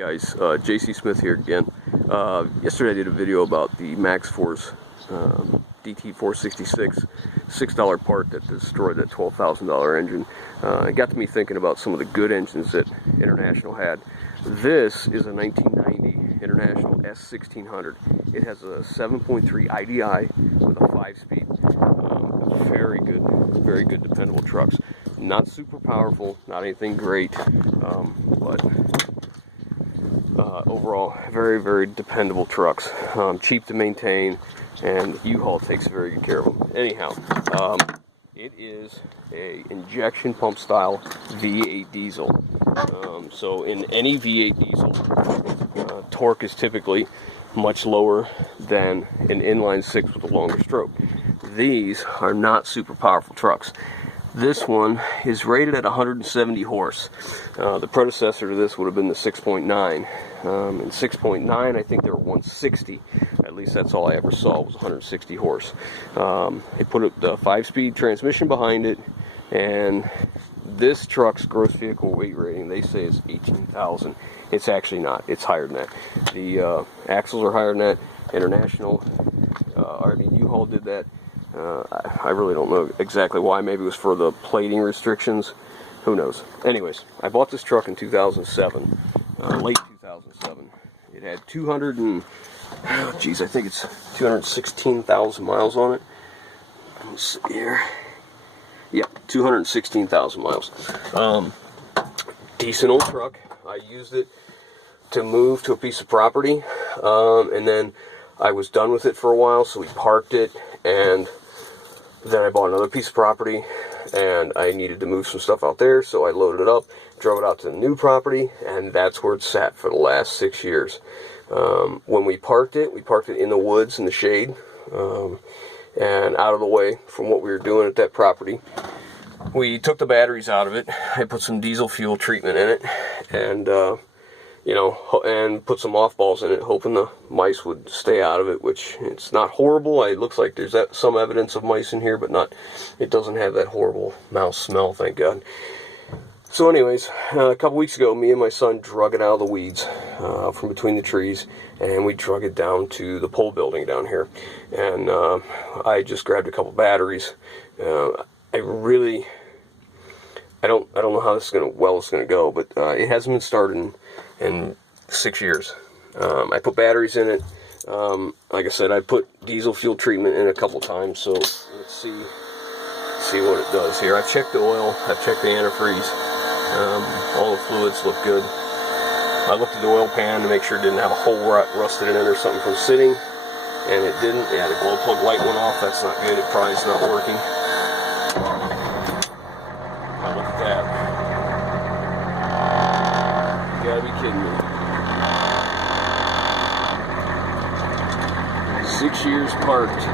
Guys, JC Smith here again. Yesterday I did a video about the MaxxForce DT466 $6 part that destroyed that $12,000 engine. It got to me thinking about some of the good engines that International had. This is a 1990 International S1600. It has a 7.3 IDI with a 5-speed. Very good dependable trucks. Not super powerful, not anything great, but overall very dependable trucks. Cheap to maintain, and U-Haul takes very good care of them. Anyhow, it is a injection pump style V8 diesel. So in any V8 diesel, torque is typically much lower than an inline 6 with a longer stroke. These are not super powerful trucks. This one is rated at 170 horse. The predecessor to this would have been the 6.9. And 6.9, I think they were 160. At least that's all I ever saw, was 160 horse. They put the 5-speed transmission behind it, and this truck's gross vehicle weight rating, they say, is 18,000. It's actually not. It's higher than that. The axles are higher than that. International, U-Haul did that. I really don't know exactly why. Maybe it was for the plating restrictions. Who knows? Anyways, I bought this truck in 2007, late 2007. It had 216,000 miles on it. Let's see here. Yeah, 216,000 miles. Decent old truck. I used it to move to a piece of property, and then I was done with it for a while, so we parked it, and then I bought another piece of property, and I needed to move some stuff out there, so I loaded it up, drove it out to the new property, and that's where it sat for the last 6 years. When we parked it in the woods, in the shade, and out of the way from what we were doing at that property. We took the batteries out of it. I put some diesel fuel treatment in it, and and put some mothballs in it, hoping the mice would stay out of it, which it's not horrible. It looks like there's some evidence of mice in here, but not. It doesn't have that horrible mouse smell, thank God. So anyways, a couple weeks ago, me and my son drug it out of the weeds from between the trees, and we drug it down to the pole building down here. And I just grabbed a couple batteries. I don't know how this is gonna go, but it hasn't been started in 6 years. I put batteries in it. Like I said, I put diesel fuel treatment in a couple times, so let's see what it does here. I've checked the oil, I've checked the antifreeze. All the fluids look good. I looked at the oil pan to make sure it didn't have a hole rusted in it or something from sitting, and it didn't. Yeah, the glow plug light went off. That's not good. It probably is not working. Now look at that. You gotta be kidding me. 6 years parked.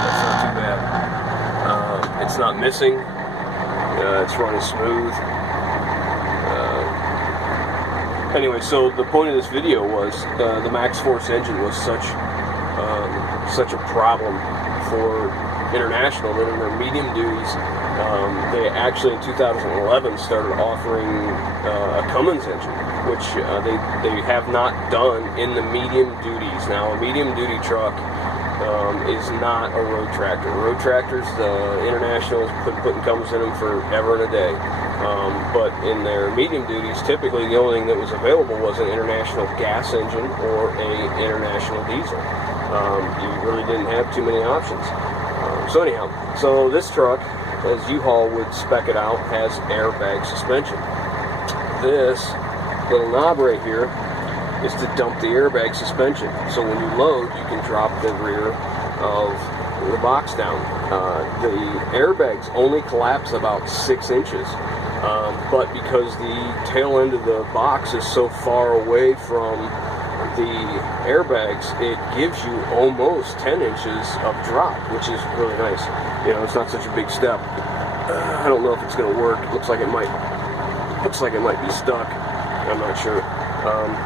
That's not too bad. It's not missing. It's running smooth. Anyway, so the point of this video was the MaxxForce engine was such a problem for International that in their medium duties, they actually in 2011 started offering a Cummins engine, which they have not done in the medium duties. Now, a medium duty truck is not a road tractor. Road tractors, the International is putting Cummins in them forever and a day. But in their medium duties, typically the only thing that was available was an International gas engine or a International diesel. You really didn't have too many options. So anyhow, so this truck, as U-Haul would spec it out, has airbag suspension. This little knob right here is to dump the airbag suspension. So when you load, you can drop the rear of the box down. The airbags only collapse about 6 inches. But because the tail end of the box is so far away from the airbags, it gives you almost 10 inches of drop, which is really nice. It's not such a big step. I don't know if it's going to work. It looks like it might be stuck. I'm not sure.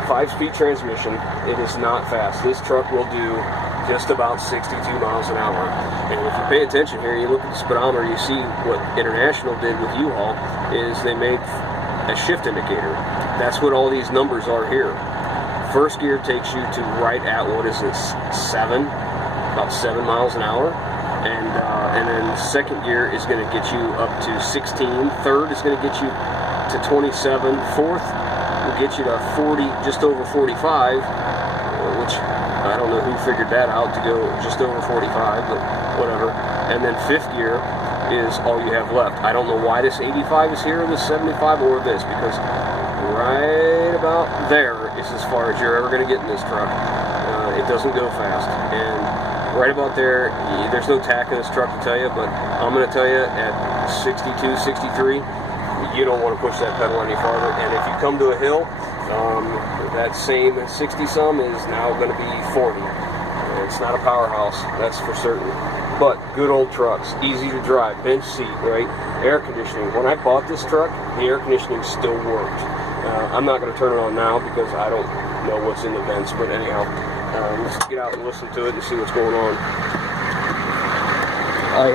5-speed transmission. It is not fast. This truck will do just about 62 miles an hour. And if you pay attention here, you look at the speedometer, you see what International did with U-Haul is they made a shift indicator. That's what all these numbers are here. First gear takes you to right at, what is this, about 7 miles an hour. And then second gear is going to get you up to 16. Third is going to get you to 27. Fourth will get you to 40, just over 45, which I don't know who figured that out to go just over 45, but whatever. And then fifth gear is all you have left. I don't know why this 85 is here, this 75, or this, because right about there is as far as you're ever going to get in this truck. It doesn't go fast. And right about there, there's no tack in this truck to tell you, but I'm going to tell you at 62, 63, you don't want to push that pedal any farther. And if you come to a hill, that same 60-some is now going to be 40. It's not a powerhouse, that's for certain. But good old trucks, easy to drive, bench seat, right? Air conditioning. When I bought this truck, the air conditioning still worked. I'm not going to turn it on now because I don't know what's in the vents, but anyhow, let's get out and listen to it and see what's going on. I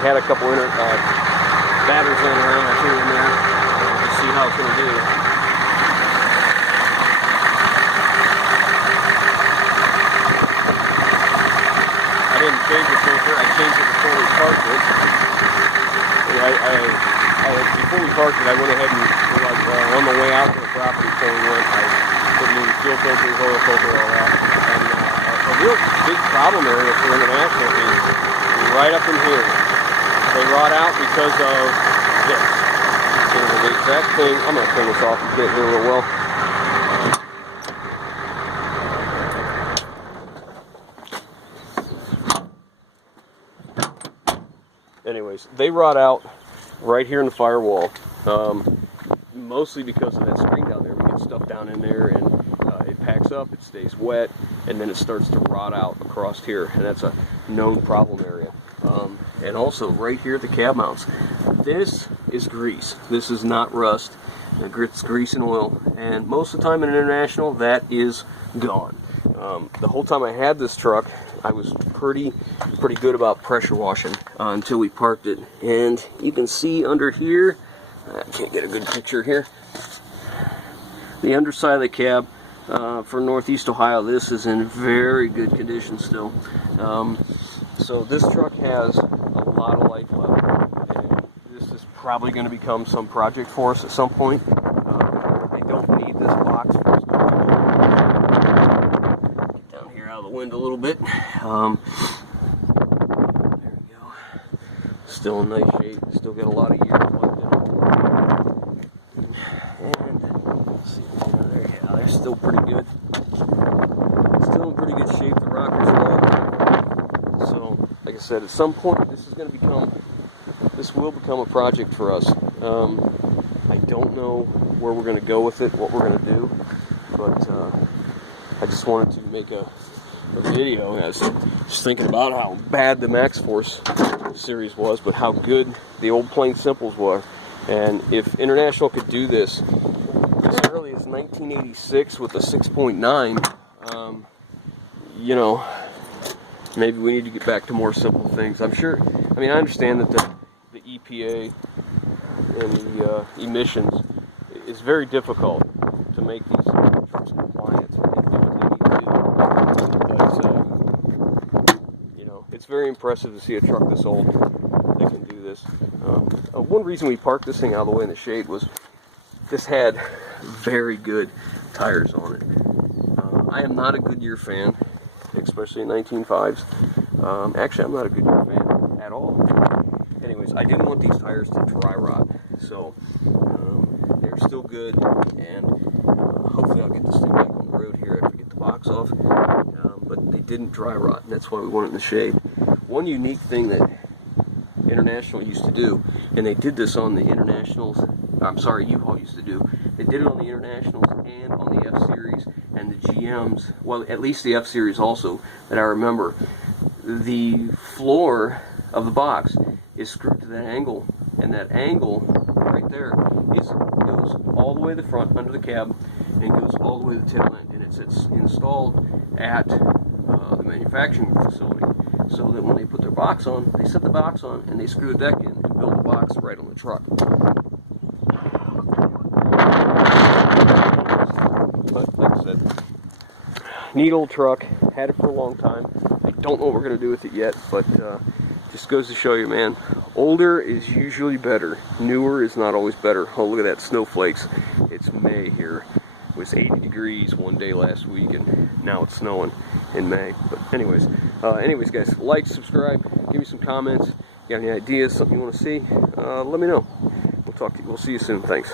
had a couple batteries laying around. I threw them there to see how it's going to do. I didn't change the filter. I changed it before we parked it. Before we parked it, I went ahead and on the way out to the property before we went, I put new fuel filters, oil filter, all that. And a real big problem area for International is right up in here. They rot out because of this. So the exact thing, I'm going to turn this off and get it here real well. Anyways, they rot out right here in the firewall, mostly because of that screen down there. We get stuff down in there and it packs up, it stays wet, and then it starts to rot out across here, and that's a known problem area. And also right here at the cab mounts, this is grease. This is not rust. It's grease and oil, and most of the time in International that is gone. The whole time I had this truck, I was pretty good about pressure washing until we parked it. And you can see under here, I can't get a good picture here, the underside of the cab for Northeast Ohio, this is in very good condition still. So this truck has a lot of life left, and this is probably going to become some project for us at some point. I don't need this box for us. Get down here out of the wind a little bit. There we go. Still in nice shape. Still got a lot of years left in it. And let's see, there, yeah, they're still pretty good. Still in pretty good shape. The rockers are all. So, like I said, at some point this will become a project for us. I don't know where we're going to go with it, what we're going to do, but I just wanted to make a video. I was just thinking about how bad the MaxxForce series was, but how good the old Plain Simples were. And if International could do this as early as 1986 with a 6.9, you know, maybe we need to get back to more simple things. I'm sure, I mean, I understand that the EPA and the emissions is very difficult to make these trucks compliant and do what they need to do. But, you know, it's very impressive to see a truck this old that can do this. One reason we parked this thing out of the way in the shade was this had very good tires on it. I am not a Goodyear fan, especially in 19.5s. Actually, I'm not a Goodyear fan at all. Anyways, I didn't want these tires to dry rot, so they're still good, and hopefully I'll get this thing back on the road here after we get the box off. But they didn't dry rot, and that's why we want it in the shade. One unique thing that International used to do, and they did this on the Internationals, I'm sorry, U-Haul used to do, they did it on the Internationals and on the F-Series and the GMs, well, at least the F-Series also, that I remember. The floor of the box is screwed to that angle, and that angle right there goes all the way to the front under the cab and goes all the way to the tail end, and it it's installed at the manufacturing facility, so that when they put their box on, they set the box on and they screw the deck in and build the box right on the truck. But like I said, neat old truck, had it for a long time. I don't know what we're going to do with it yet, but just goes to show you, man, older is usually better. Newer is not always better. Oh, look at that, snowflakes. It's May here. It was 80 degrees one day last week, and now it's snowing in May. But anyways guys, like, subscribe, give me some comments. You got any ideas, something you want to see, let me know. We'll see you soon. Thanks.